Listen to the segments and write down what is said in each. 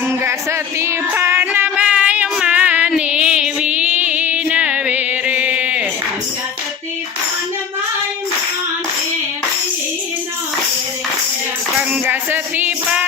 ગંગા સતી પાન by માને વીનવે રે ગંગા સતી પાન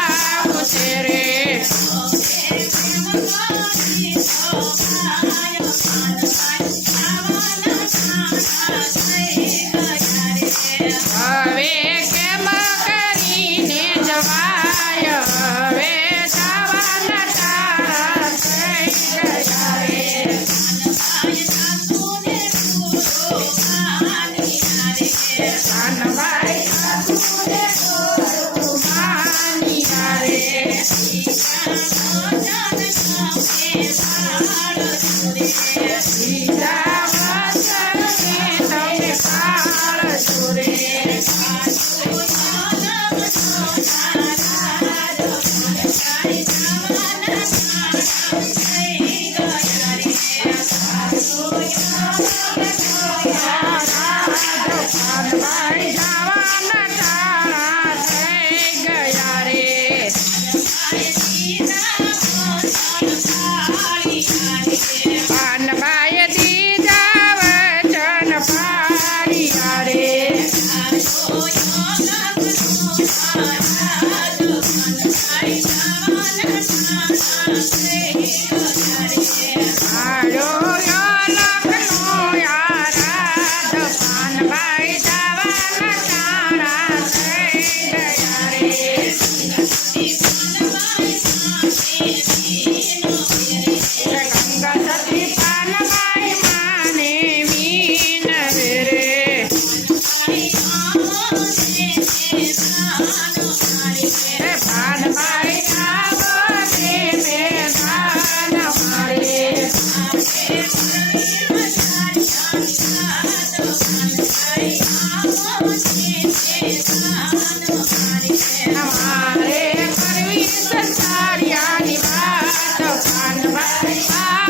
I'm not Bye.